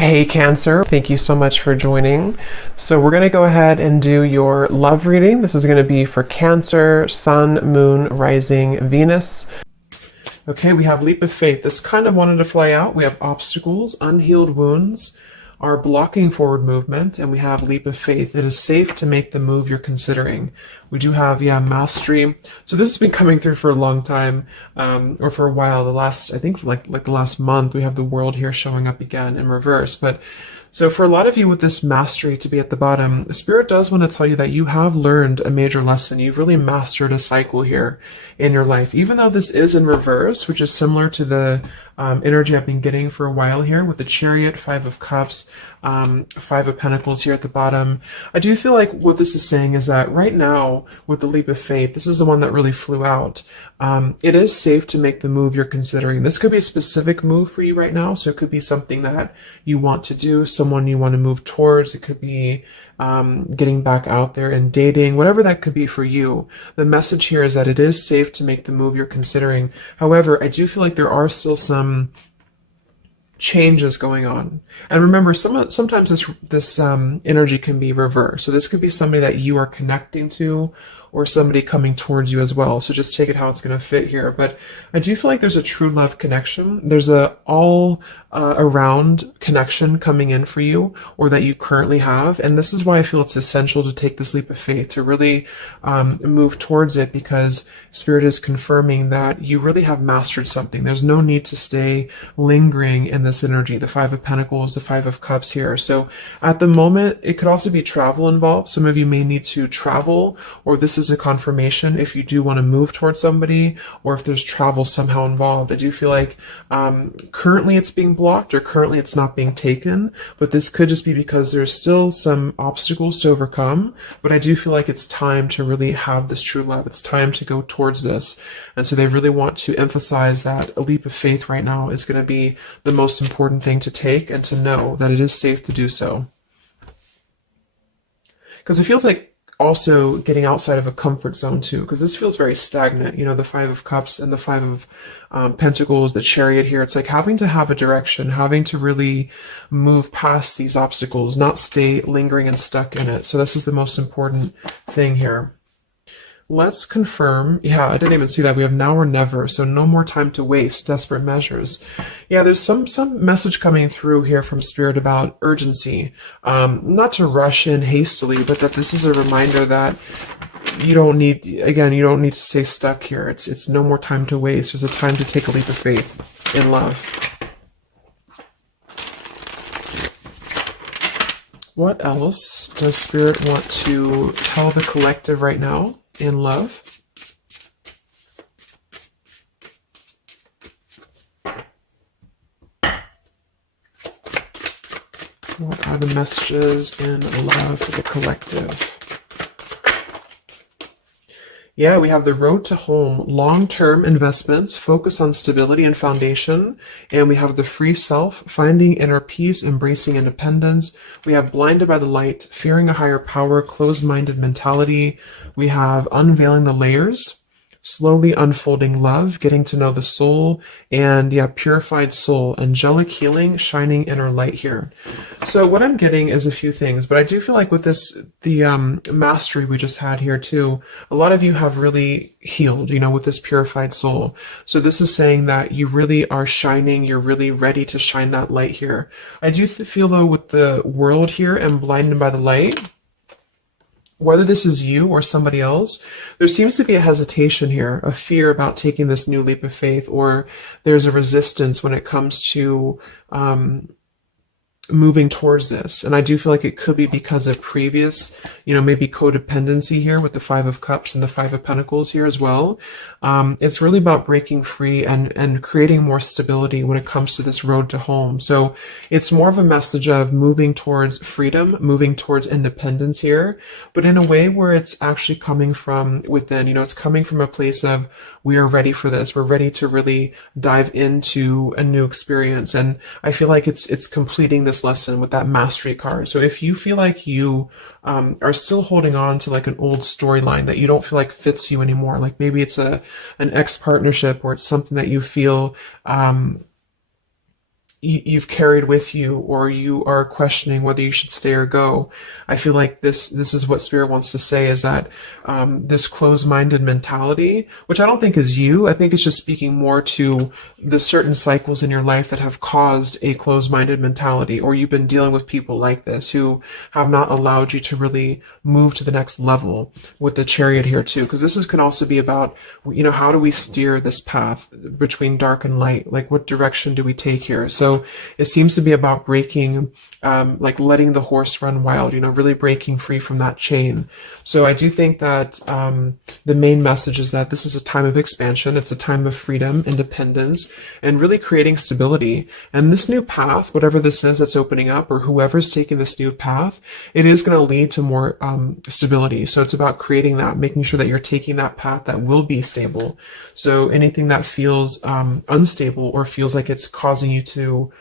Hey Cancer, thank you so much for joining. So we're going to go ahead and do your love reading. This is going to be for Cancer, Sun, Moon, Rising, Venus. Okay, we have Leap of Faith. This kind of wanted to fly out. We have obstacles, unhealed wounds are blocking forward movement, and we have Leap of Faith. It is safe to make the move you're considering. We do have, Mastery. So this has been coming through for a long time, or for a while. I think for like the last month, we have the World here showing up again in reverse. But so for a lot of you with this Mastery to be at the bottom, the Spirit does want to tell you that you have learned a major lesson. You've really mastered a cycle here in your life. Even though this is in reverse, which is similar to the energy I've been getting for a while here with the Chariot, Five of Cups, Five of Pentacles here at the bottom. I do feel like what this is saying is that right now with the Leap of Faith, this is the one that really flew out. It is safe to make the move you're considering. This could be a specific move for you right now. So it could be something that you want to do, someone you want to move towards. It could be getting back out there and dating, whatever that could be for you. The message here is that it is safe to make the move you're considering. However, I do feel like there are still some changes going on. And remember, sometimes this energy can be reversed. So this could be somebody that you are connecting to, or somebody coming towards you as well. So just take it how it's going to fit here. But I do feel like there's a true love connection. There's a all around connection coming in for you, or that you currently have. And this is why I feel it's essential to take this leap of faith, to really move towards it, because Spirit is confirming that you really have mastered something. There's no need to stay lingering in this energy. The Five of Pentacles, the Five of Cups here. So at the moment, it could also be travel involved. Some of you may need to travel, or this is a confirmation if you do want to move towards somebody, or if there's travel somehow involved. I do feel like currently it's being blocked, or currently it's not being taken, but this could just be because there's still some obstacles to overcome. But I do feel like it's time to really have this true love. It's time to go towards this. And so they really want to emphasize that a leap of faith right now is going to be the most important thing to take, and to know that it is safe to do so. Because it feels like also getting outside of a comfort zone too, because this feels very stagnant. The Five of Cups and the Five of Pentacles, the Chariot here. It's like having to have a direction, having to really move past these obstacles, not stay lingering and stuck in it. So this is the most important thing here. Let's confirm. I didn't even see that. We have now or never. So no more time to waste. Desperate measures. There's some message coming through here from Spirit about urgency. Not to rush in hastily, but that this is a reminder that you don't need to stay stuck here. It's no more time to waste. There's a time to take a leap of faith in love. What else does Spirit want to tell the collective right now in love? What are the messages in love for the collective? We have the road to home, long-term investments, focus on stability and foundation. And we have the free self, finding inner peace, embracing independence. We have blinded by the light, fearing a higher power, closed-minded mentality. We have unveiling the layers, slowly unfolding love, getting to know the soul, and purified soul, angelic healing, shining inner light here. So what I'm getting is a few things, but I do feel like with this, the mastery we just had here too, a lot of you have really healed, with this purified soul. So this is saying that you really are shining, you're really ready to shine that light here. I do feel though with the world here and blinded by the light, whether this is you or somebody else, there seems to be a hesitation here, a fear about taking this new leap of faith, or there's a resistance when it comes to moving towards this. And I do feel like it could be because of previous, maybe codependency here with the Five of Cups and the Five of Pentacles here as well. It's really about breaking free and creating more stability when it comes to this road to home. So it's more of a message of moving towards freedom, moving towards independence here, but in a way where it's actually coming from within. It's coming from a place of, we are ready for this. We're ready to really dive into a new experience. And I feel like it's completing this lesson with that mastery card. So if you feel like you are still holding on to like an old storyline that you don't feel like fits you anymore, like maybe it's an ex partnership, or it's something that you feel you've carried with you, or you are questioning whether you should stay or go. I feel like this is what Spirit wants to say, is that this closed-minded mentality, which I don't think is you, I think it's just speaking more to the certain cycles in your life that have caused a closed-minded mentality, or you've been dealing with people like this who have not allowed you to really move to the next level, with the Chariot here too, because can also be about, how do we steer this path between dark and light? Like, what direction do we take here? So it seems to be about breaking, like letting the horse run wild, really breaking free from that chain. So I do think that the main message is that this is a time of expansion. It's a time of freedom, independence, and really creating stability. And this new path, whatever this is that's opening up, or whoever's taking this new path, it is going to lead to more stability. So it's about creating that, making sure that you're taking that path that will be stable. So anything that feels unstable, or feels like it's causing you to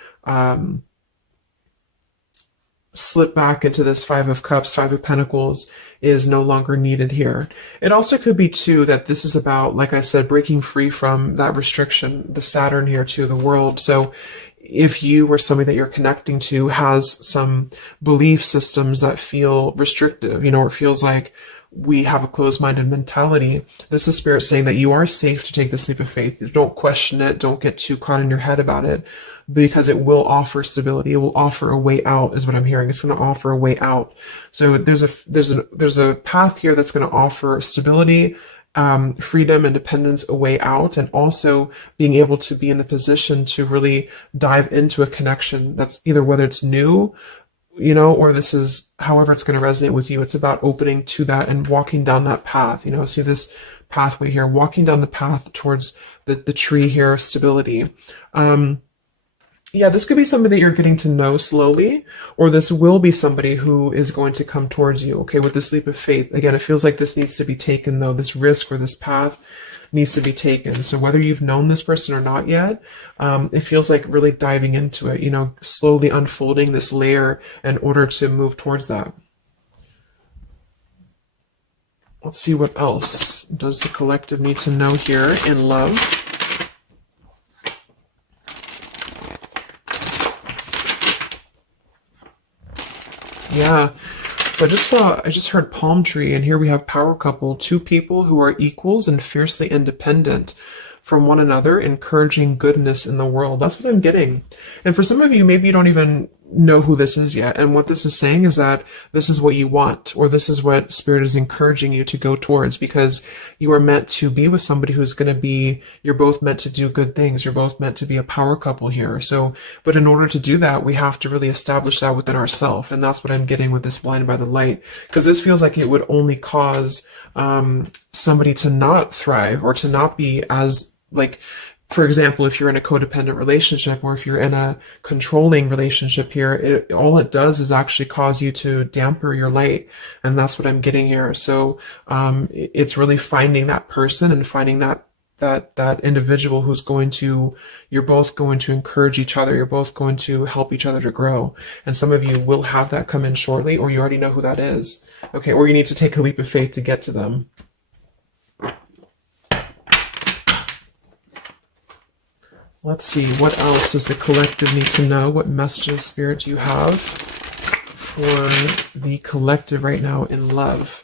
slip back into this Five of Cups, Five of Pentacles, is no longer needed here. It also could be too that this is about, like I said, breaking free from that restriction, the Saturn here too, the world. So if you or somebody that you're connecting to has some belief systems that feel restrictive, or it feels like we have a closed-minded mentality, this is Spirit saying that you are safe to take this leap of faith. Don't question it. Don't get too caught in your head about it, because it will offer stability. It will offer a way out, is what I'm hearing. It's going to offer a way out. So there's a path here that's going to offer stability, freedom, independence, a way out, and also being able to be in the position to really dive into a connection that's either, whether it's new, or this is however it's going to resonate with you. It's about opening to that and walking down that path. See this pathway here, walking down the path towards the tree here, stability. Yeah, this could be somebody that you're getting to know slowly, or this will be somebody who is going to come towards you, okay, with this leap of faith. Again, it feels like this needs to be taken, though. This risk, or this path needs to be taken. So whether you've known this person or not yet, it feels like really diving into it, slowly unfolding this layer in order to move towards that. Let's see what else does the collective need to know here in love. Yeah, so I just heard palm tree, and here we have power couple, two people who are equals and fiercely independent from one another, encouraging goodness in the world. That's what I'm getting. And for some of you, maybe you don't even know who this is yet. And what this is saying is that this is what you want, or this is what Spirit is encouraging you to go towards, because you are meant to be with somebody who's going to be, you're both meant to do good things. You're both meant to be a power couple here. So, but in order to do that, we have to really establish that within ourselves. And that's what I'm getting with this blinded by the light, because this feels like it would only cause somebody to not thrive, or to not be as, like, for example, if you're in a codependent relationship, or if you're in a controlling relationship here, all it does is actually cause you to damper your light. And that's what I'm getting here. So it's really finding that person, and finding that individual who's going to, you're both going to encourage each other. You're both going to help each other to grow. And some of you will have that come in shortly, or you already know who that is. Okay, or you need to take a leap of faith to get to them. Let's see, what else does the collective need to know? What messages, Spirit, do you have for the collective right now in love?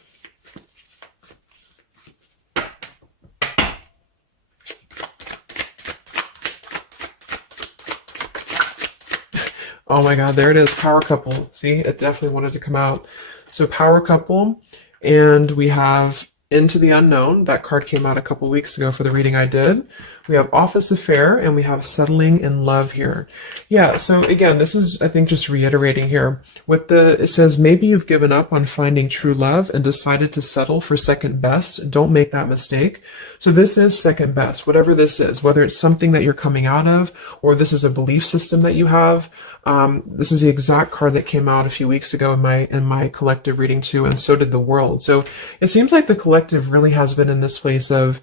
Oh my God, there it is, power couple. See, it definitely wanted to come out. So power couple, and we have Into the Unknown. That card came out a couple weeks ago for the reading I did. We have Office Affair, and we have Settling in Love here. Yeah, so again, this is, I think, just reiterating here. With it says, maybe you've given up on finding true love and decided to settle for second best. Don't make that mistake. So this is second best, whatever this is, whether it's something that you're coming out of, or this is a belief system that you have. This is the exact card that came out a few weeks ago in my collective reading too, and so did the world. So it seems like the collective really has been in this place of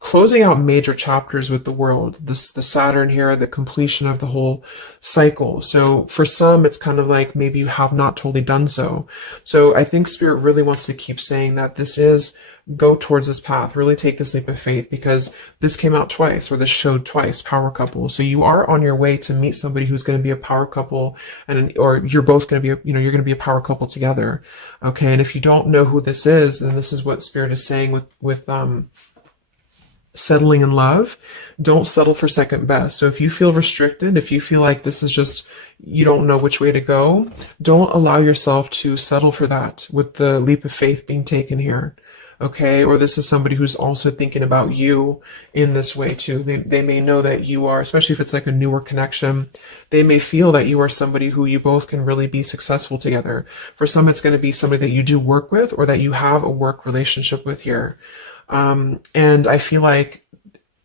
closing out major chapters with the world. This, the Saturn here, the completion of the whole cycle. So for some, it's kind of like maybe you have not totally done so. So I think Spirit really wants to keep saying that this is, go towards this path, really take this leap of faith, because this came out twice, or this showed twice, power couple. So you are on your way to meet somebody who's going to be a power couple, and or you're both going to be, you're going to be a power couple together. Okay. And if you don't know who this is, then this is what Spirit is saying with settling in love. Don't settle for second best. So if you feel restricted, if you feel like this is just, you don't know which way to go, don't allow yourself to settle for that with the leap of faith being taken here. Okay, or this is somebody who's also thinking about you in this way too. They may know that you are, especially if it's like a newer connection, they may feel that you are somebody who you both can really be successful together. For some, it's going to be somebody that you do work with, or that you have a work relationship with here. And I feel like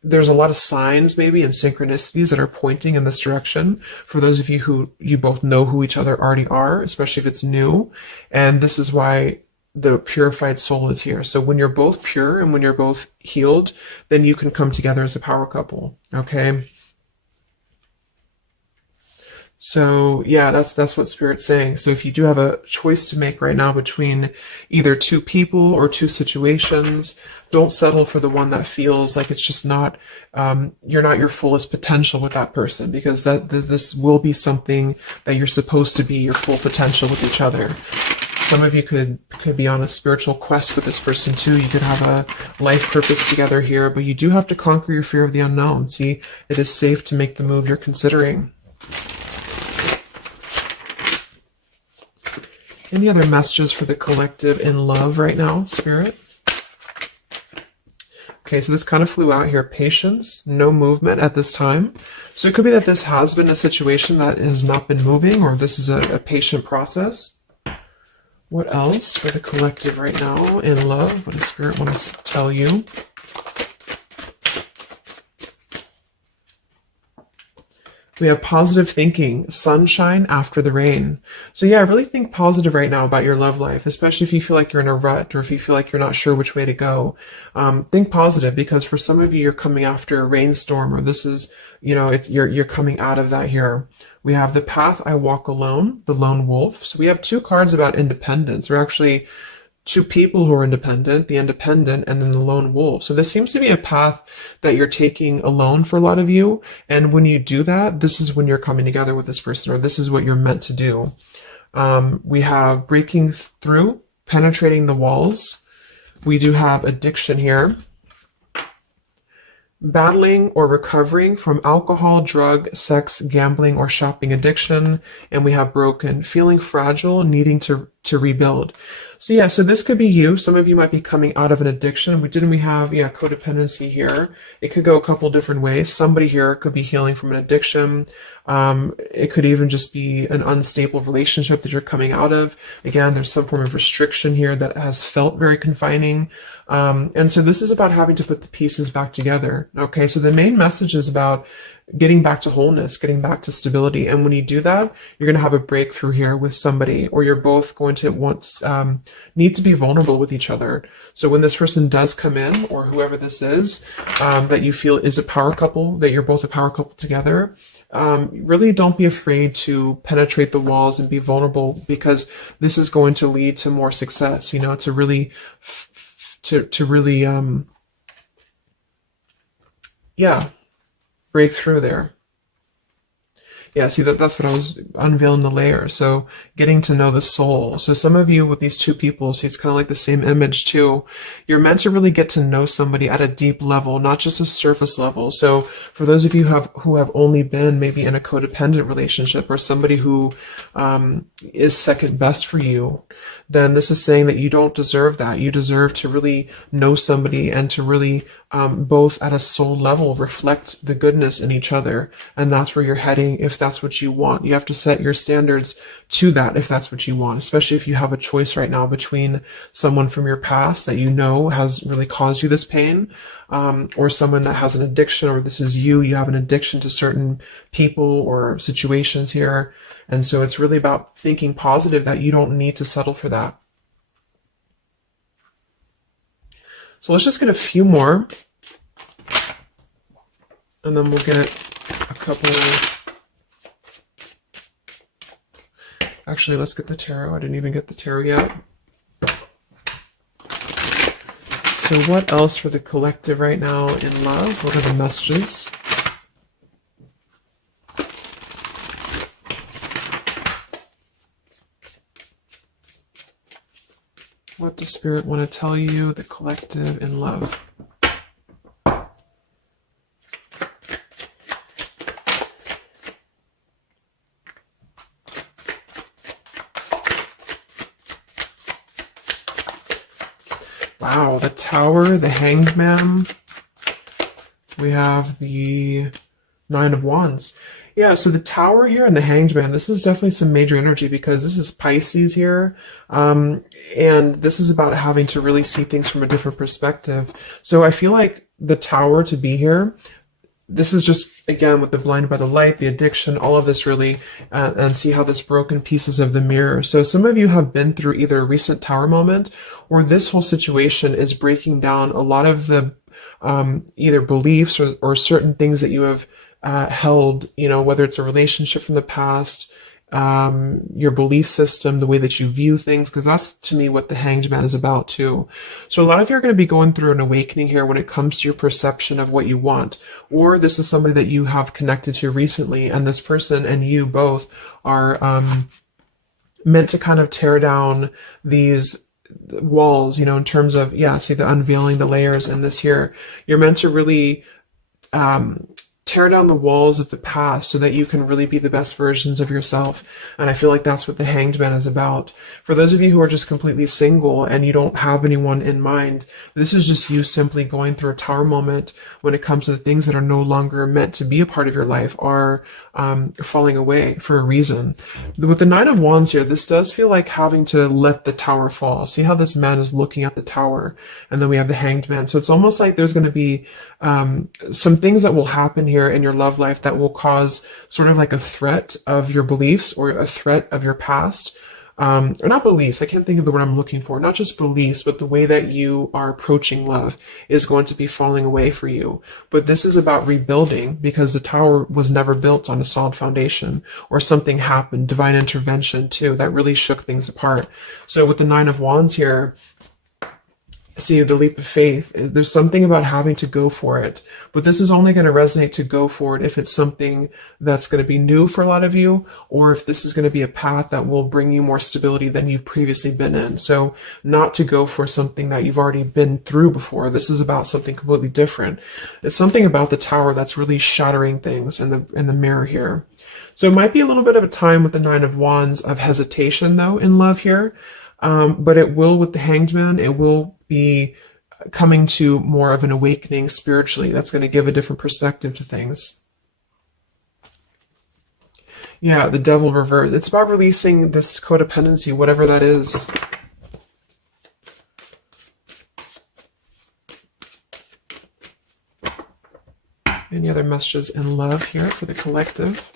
there's a lot of signs maybe and synchronicities that are pointing in this direction for those of you who you both know who each other already are, especially if it's new. And this is why the purified soul is here. So when you're both pure and when you're both healed, then you can come together as a power couple. Okay. So yeah, that's what Spirit's saying. So if you do have a choice to make right now between either two people or two situations, don't settle for the one that feels like it's just not, you're not your fullest potential with that person, because this will be something that you're supposed to be your full potential with each other. Some of you could be on a spiritual quest with this person too. You could have a life purpose together here, but you do have to conquer your fear of the unknown. See, it is safe to make the move you're considering. Any other messages for the collective in love right now, Spirit? Okay, so this kind of flew out here. Patience, no movement at this time. So it could be that this has been a situation that has not been moving, or this is a patient process. What else for the collective right now in love? What does Spirit want to tell you? We have positive thinking, sunshine after the rain. So yeah, really think positive right now about your love life, especially if you feel like you're in a rut, or if you feel like you're not sure which way to go. Think positive, because for some of you, you're coming after a rainstorm, or this is, you're coming out of that here. We have the path I walk alone, the lone wolf. So we have two cards about independence. We're actually two people who are independent, the independent, and then the lone wolf. So this seems to be a path that you're taking alone for a lot of you. And when you do that, this is when you're coming together with this person, or this is what you're meant to do. We have breaking through, penetrating the walls. We do have addiction here. Battling or recovering from alcohol, drug, sex, gambling, or shopping addiction. And we have broken, feeling fragile, needing to rebuild. So yeah, so this could be you. Some of you might be coming out of an addiction. We have codependency here. It could go a couple different ways. Somebody here could be healing from an addiction. It could even just be an unstable relationship that you're coming out of. Again, there's some form of restriction here that has felt very confining. And so this is about having to put the pieces back together. Okay, so the main message is about getting back to wholeness, getting back to stability. And when you do that, you're going to have a breakthrough here with somebody, or you're both going to need to be vulnerable with each other. So when this person does come in, or whoever this is, that you feel is a power couple, that you're both a power couple together, really don't be afraid to penetrate the walls and be vulnerable, because this is going to lead to more success, to really, break through there. Yeah, see, that's what I was unveiling the layer. So getting to know the soul. So some of you with these two people, see, it's kind of like the same image too. You're meant to really get to know somebody at a deep level, not just a surface level. So for those of you who have only been maybe in a codependent relationship, or somebody who is second best for you, then this is saying that you don't deserve that. You deserve to really know somebody, and to really both at a soul level reflect the goodness in each other. And that's where you're heading if that's what you want. You have to set your standards to that if that's what you want, especially if you have a choice right now between someone from your past that has really caused you this pain, or someone that has an addiction, or this is you have an addiction to certain people or situations here. And so it's really about thinking positive, that you don't need to settle for that. So let's just get a few more And then we'll get a couple. Actually, let's get the tarot. I didn't even get the tarot yet. So what else for the collective right now in love? What are the messages? What does Spirit want to tell you, the collective in love? Wow, the Tower, the Hanged Man. We have the Nine of Wands. Yeah, so the Tower here and the Hanged Man, this is definitely some major energy because this is Pisces here. And this is about having to really see things from a different perspective. So I feel like the Tower to be here, this is just, again, with the blinded by the light, the addiction, all of this really, and see how this broken pieces of the mirror. So some of you have been through either a recent Tower moment or this whole situation is breaking down a lot of the either beliefs or certain things that you have held, you know, whether it's a relationship from the past, your belief system, the way that you view things, because that's to me what the Hanged Man is about too. So a lot of you are going to be going through an awakening here when it comes to your perception of what you want, or this is somebody that you have connected to recently, and this person and you both are meant to kind of tear down these walls, you know, in terms of, yeah, see the unveiling the layers in this here. You're meant to really tear down the walls of the past so that you can really be the best versions of yourself. And I feel like that's what the Hanged Man is about. For those of you who are just completely single and you don't have anyone in mind, this is just you simply going through a Tower moment when it comes to the things that are no longer meant to be a part of your life are falling away for a reason. With the Nine of Wands here, this does feel like having to let the Tower fall. See how this man is looking at the Tower, and then we have the Hanged Man. So it's almost like there's going to be some things that will happen here in your love life that will cause sort of like a threat of your beliefs or a threat of your past. Or not beliefs, I can't think of the word I'm looking for, not just beliefs, but the way that you are approaching love is going to be falling away for you. But this is about rebuilding because the Tower was never built on a solid foundation, or something happened, divine intervention too, that really shook things apart. So with the Nine of Wands here, see the leap of faith, there's something about having to go for it, but this is only going to resonate to go for it if it's something that's going to be new for a lot of you, or if this is going to be a path that will bring you more stability than you've previously been in. So not to go for something that you've already been through before. This is about something completely different. It's something about the Tower that's really shattering things in the mirror here. So it might be a little bit of a time with the Nine of Wands of hesitation though in love here. But it will, with the Hanged Man, it will be coming to more of an awakening spiritually. That's going to give a different perspective to things. Yeah, the Devil reversed. It's about releasing this codependency, whatever that is. Any other messages in love here for the collective?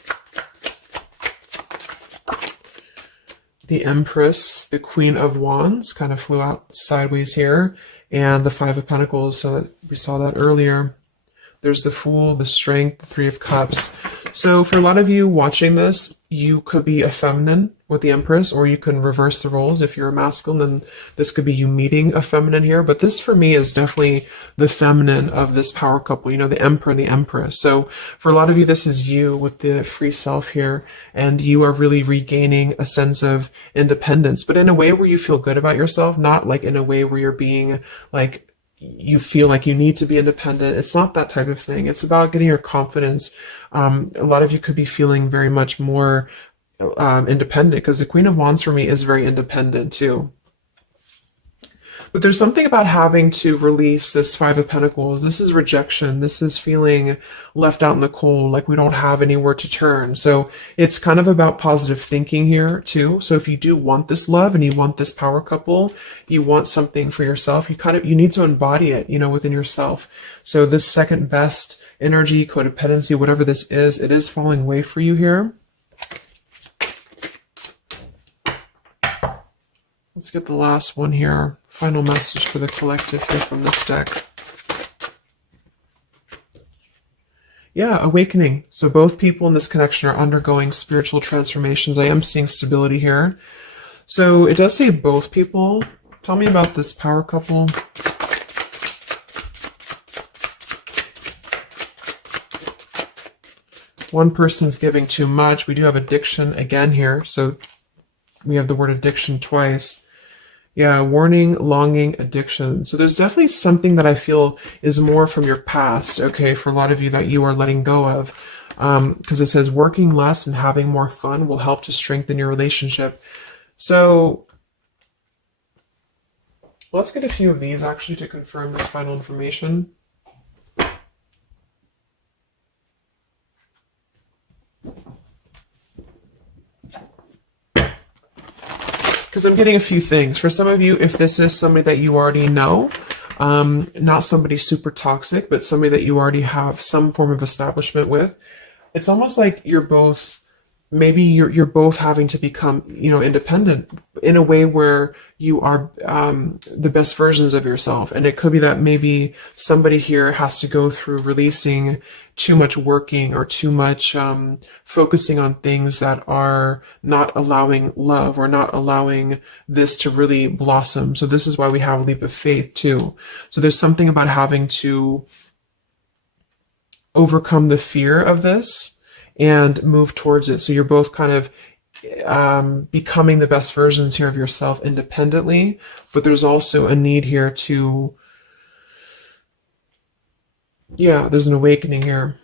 The Empress, the Queen of Wands, kind of flew out sideways here, and the Five of Pentacles, so that we saw that earlier. There's the Fool, the Strength, the Three of Cups. So for a lot of you watching this, you could be a feminine with the Empress, or you can reverse the roles. If you're a masculine, then this could be you meeting a feminine here. But this for me is definitely the feminine of this power couple, you know, the Emperor and the Empress. So for a lot of you, this is you with the free self here, and you are really regaining a sense of independence, but in a way where you feel good about yourself, not like in a way where you're being like, you feel like you need to be independent. It's not that type of thing. It's about getting your confidence. A lot of you could be feeling very much more independent, because the Queen of Wands for me is very independent too. But there's something about having to release this Five of Pentacles. This is rejection. This is feeling left out in the cold, like we don't have anywhere to turn. So it's kind of about positive thinking here too. So if you do want this love and you want this power couple, you want something for yourself, you need to embody it, you know, within yourself. So this second best energy, codependency, whatever this is, it is falling away for you here. Let's get the last one here. Final message for the collective here from this deck. Yeah, awakening. So both people in this connection are undergoing spiritual transformations. I am seeing stability here. So it does say both people. Tell me about this power couple. One person's giving too much. We do have addiction again here. So we have the word addiction twice. Yeah, warning, longing, addiction. So there's definitely something that I feel is more from your past, okay, for a lot of you that you are letting go of. Because it says working less and having more fun will help to strengthen your relationship. So let's get a few of these actually to confirm this final information. Because I'm getting a few things. For some of you, if this is somebody that you already know, not somebody super toxic, but somebody that you already have some form of establishment with, it's almost like you're both, maybe you're both having to become, independent in a way where you are the best versions of yourself. And it could be that maybe somebody here has to go through releasing too much working or too much focusing on things that are not allowing love or not allowing this to really blossom. So this is why we have a leap of faith too. So there's something about having to overcome the fear of this and move towards it. So you're both kind of becoming the best versions here of yourself independently, but there's also a need here to, there's an awakening here.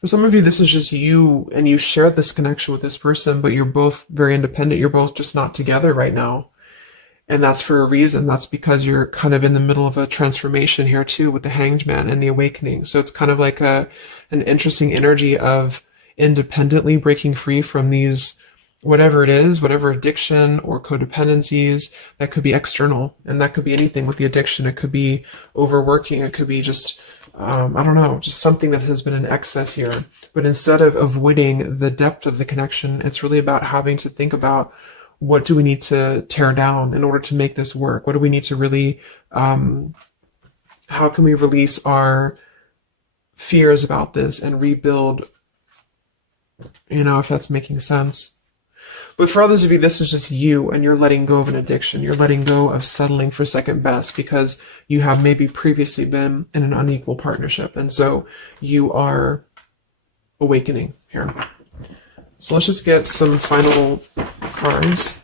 For some of you, this is just you, and you share this connection with this person, but you're both very independent. You're both just not together right now. And that's for a reason. That's because you're kind of in the middle of a transformation here too with the Hanged Man and the awakening. So it's kind of like an interesting energy of independently breaking free from these, whatever it is, whatever addiction or codependencies that could be external. And that could be anything with the addiction. It could be overworking. It could be just, I don't know, just something that has been in excess here. But instead of avoiding the depth of the connection, it's really about having to think about, what do we need to tear down in order to make this work? What do we need to really, how can we release our fears about this and rebuild, if that's making sense. But for others of you, this is just you, and you're letting go of an addiction. You're letting go of settling for second best because you have maybe previously been in an unequal partnership. And so you are awakening here. So let's just get some final cards.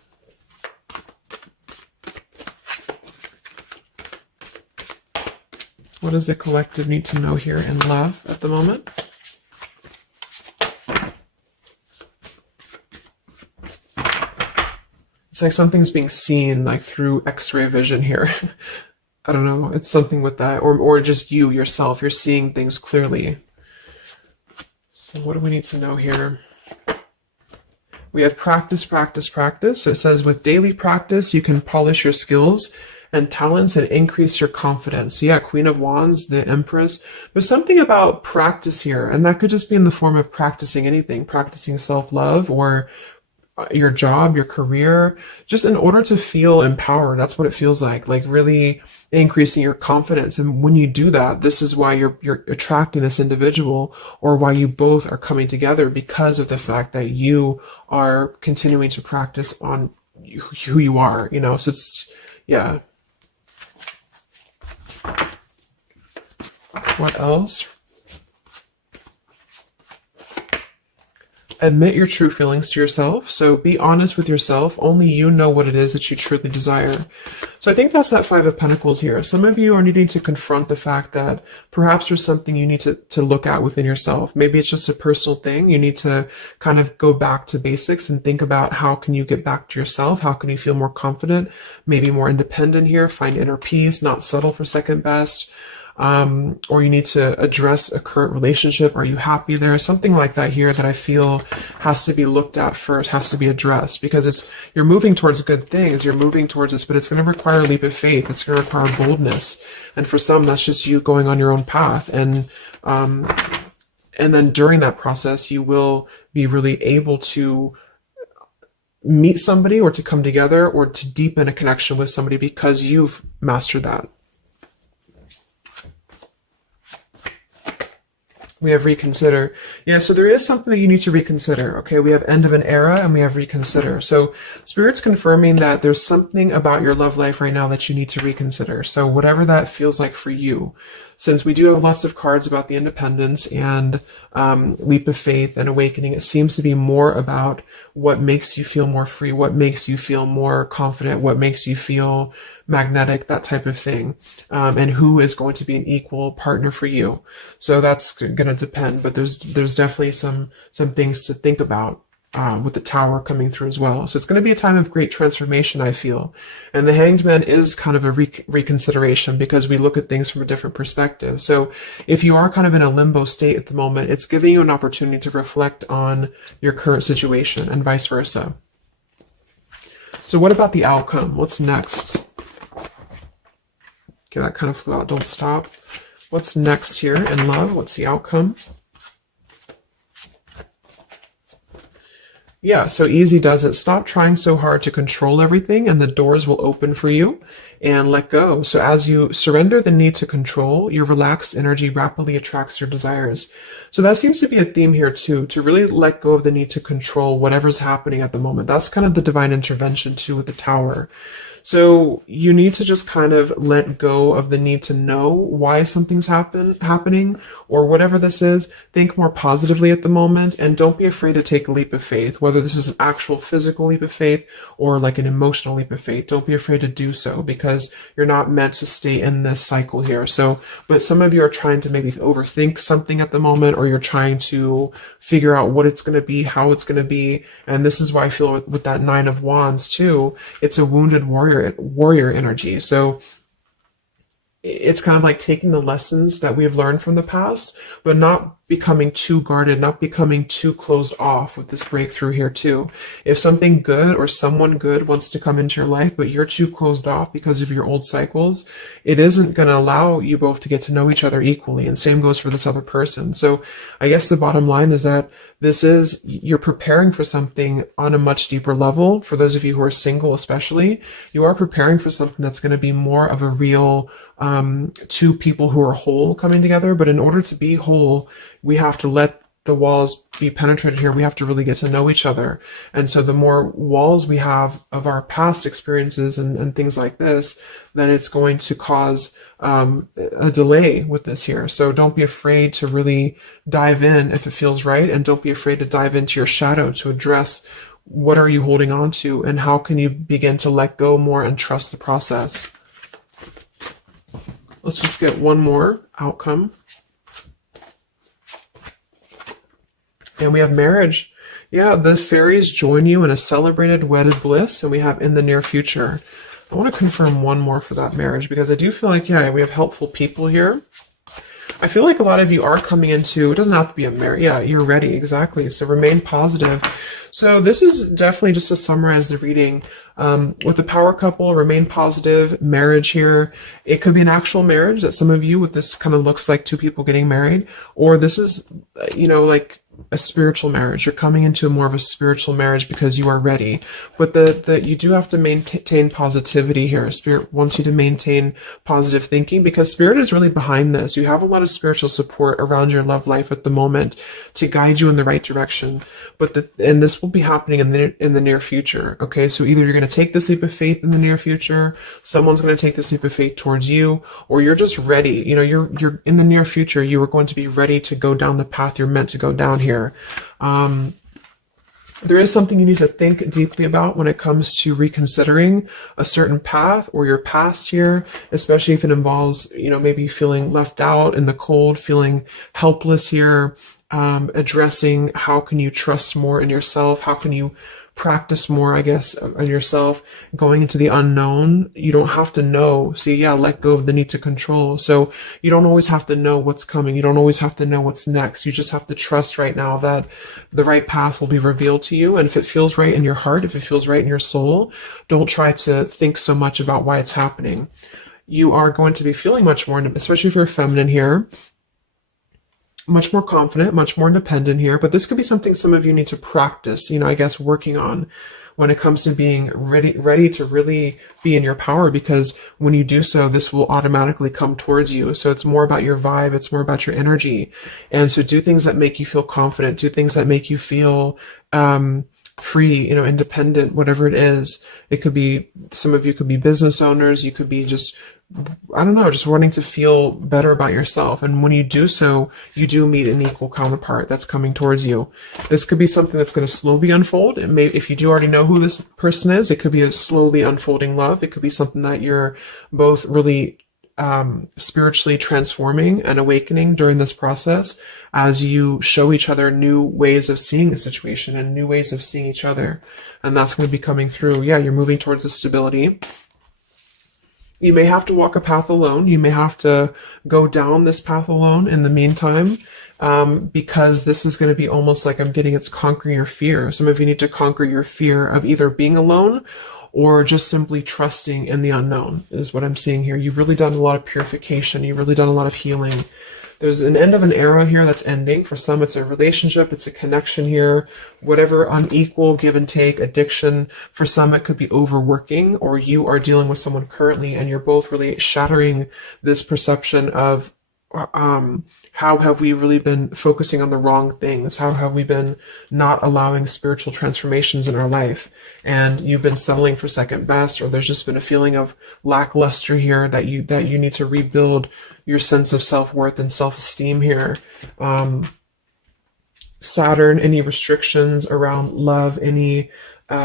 What does the collective need to know here in love at the moment? It's like something's being seen like through X-ray vision here. I don't know. It's something with that. Or just you yourself. You're seeing things clearly. So what do we need to know here? We have practice, practice, practice. So it says with daily practice, you can polish your skills and talents and increase your confidence. So yeah, Queen of Wands, the Empress. There's something about practice here, and that could just be in the form of practicing anything, practicing self-love or your job, your career, just in order to feel empowered. That's what it feels like really increasing your confidence. And when you do that, this is why you're attracting this individual, or why you both are coming together, because of the fact that you are continuing to practice on who you are, so it's, yeah. What else? Admit your true feelings to yourself. So be honest with yourself. Only you know what it is that you truly desire. So I think that's that Five of Pentacles here. Some of you are needing to confront the fact that perhaps there's something you need to look at within yourself. Maybe it's just a personal thing. You need to kind of go back to basics and think about how can you get back to yourself? How can you feel more confident, maybe more independent here, find inner peace, not settle for second best. Or you need to address a current relationship. Are you happy there? Something like that here that I feel has to be looked at first, has to be addressed, because you're moving towards good things. You're moving towards this, but it's going to require a leap of faith. It's going to require boldness. And for some, that's just you going on your own path. And then during that process, you will be really able to meet somebody or to come together or to deepen a connection with somebody because you've mastered that. We have reconsider. Yeah, so there is something that you need to reconsider. Okay, we have end of an era and we have reconsider. So Spirit's confirming that there's something about your love life right now that you need to reconsider. So whatever that feels like for you. Since we do have lots of cards about the independence and leap of faith and awakening, it seems to be more about what makes you feel more free, what makes you feel more confident, what makes you feel magnetic, that type of thing, and who is going to be an equal partner for you. So that's going to depend, but there's definitely some things to think about with the Tower coming through as well. So it's going to be a time of great transformation, I feel. And the Hanged Man is kind of a reconsideration because we look at things from a different perspective. So if you are kind of in a limbo state at the moment, it's giving you an opportunity to reflect on your current situation and vice versa. So what about the outcome? What's next? Okay, that kind of flew out. Don't stop. What's next here in love? What's the outcome? Yeah, so easy does it. Stop trying so hard to control everything and the doors will open for you, and let go. So as you surrender the need to control, your relaxed energy rapidly attracts your desires. So that seems to be a theme here too, to really let go of the need to control whatever's happening at the moment. That's kind of the divine intervention too with the Tower. So you need to just kind of let go of the need to know why something's happening or whatever this is. Think more positively at the moment and don't be afraid to take a leap of faith, whether this is an actual physical leap of faith or like an emotional leap of faith. Don't be afraid to do so because you're not meant to stay in this cycle here. So, but some of you are trying to maybe overthink something at the moment, or you're trying to figure out what it's going to be, how it's going to be. And this is why I feel with that Nine of Wands too, it's a wounded warrior energy. So it's kind of like taking the lessons that we've learned from the past, but not becoming too guarded, not becoming too closed off with this breakthrough here too. If something good or someone good wants to come into your life, but you're too closed off because of your old cycles, it isn't going to allow you both to get to know each other equally. And same goes for this other person. So I guess the bottom line is that you're preparing for something on a much deeper level. For those of you who are single, especially, you are preparing for something that's going to be more of a real two people who are whole coming together. But in order to be whole, we have to let the walls be penetrated here. We have to really get to know each other. And so the more walls we have of our past experiences and things like this, then it's going to cause a delay with this here. So don't be afraid to really dive in if it feels right. And don't be afraid to dive into your shadow to address what are you holding on to and how can you begin to let go more and trust the process. Let's just get one more outcome. And we have marriage. Yeah, the fairies join you in a celebrated wedded bliss, and we have in the near future. I want to confirm one more for that marriage because I do feel like, yeah, we have helpful people here. I feel like a lot of you are coming into, it doesn't have to be a marriage. Yeah, you're ready. Exactly. So remain positive. So this is definitely just to summarize the reading. With the power couple, remain positive, marriage here. It could be an actual marriage that some of you with this kind of looks like two people getting married, or this is, like a spiritual marriage. You're coming into more of a spiritual marriage because you are ready. But you do have to maintain positivity here. Spirit wants you to maintain positive thinking because Spirit is really behind this. You have a lot of spiritual support around your love life at the moment to guide you in the right direction. And this will be happening in the near future. Okay, so either you're going to take this leap of faith in the near future, someone's going to take this leap of faith towards you, or you're just ready. You're in the near future. You are going to be ready to go down the path you're meant to go down here. There is something you need to think deeply about when it comes to reconsidering a certain path or your past here, especially if it involves, maybe feeling left out in the cold, feeling helpless here, addressing how can you trust more in yourself, how can you practice more, I guess, on yourself, going into the unknown. You don't have to know. See, yeah, let go of the need to control. So you don't always have to know what's coming. You don't always have to know what's next. You just have to trust right now that the right path will be revealed to you. And if it feels right in your heart, if it feels right in your soul, don't try to think so much about why it's happening. You are going to be feeling much more, especially if you're feminine here, much more confident, much more independent here, but this could be something some of you need to practice, I guess, working on. when it comes to being ready to really be in your power, because when you do so, this will automatically come towards you. So it's more about your vibe. It's more about your energy. And so do things that make you feel confident, do things that make you feel, free, independent, whatever it is. It could be, some of you could be business owners. You could be just, I don't know, just wanting to feel better about yourself. And when you do so, you do meet an equal counterpart that's coming towards you. This could be something that's going to slowly unfold. It may, if you do already know who this person is, it could be a slowly unfolding love. It could be something that you're both really spiritually transforming and awakening during this process, as you show each other new ways of seeing the situation and new ways of seeing each other. And that's going to be coming through. Yeah, you're moving towards the stability. You may have to walk a path alone. You may have to go down this path alone in the meantime, because this is going to be almost like, I'm getting, it's conquering your fear. Some of you need to conquer your fear of either being alone or just simply trusting in the unknown, is what I'm seeing here. You've really done a lot of purification. You've really done a lot of healing. There's an end of an era here that's ending. For some, it's a relationship, it's a connection here, whatever unequal give and take, addiction. For some, it could be overworking, or you are dealing with someone currently and you're both really shattering this perception of, how have we really been focusing on the wrong things? How have we been not allowing spiritual transformations in our life? And you've been settling for second best, or there's just been a feeling of lackluster here, that you need to rebuild your sense of self-worth and self-esteem here. Saturn, any restrictions around love, any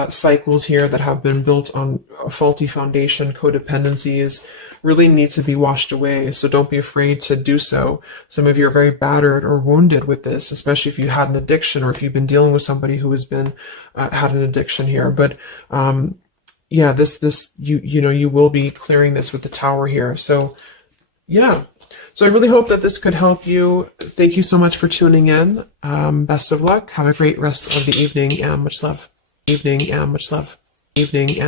cycles here that have been built on a faulty foundation, codependencies, really need to be washed away. So don't be afraid to do so. Some of you are very battered or wounded with this, especially if you had an addiction, or if you've been dealing with somebody who has been had an addiction here. But yeah, this you will be clearing this with the Tower here. So yeah. So I really hope that this could help you. Thank you so much for tuning in. Best of luck. Have a great rest of the evening, and much love. Evening, and much love. Evening, and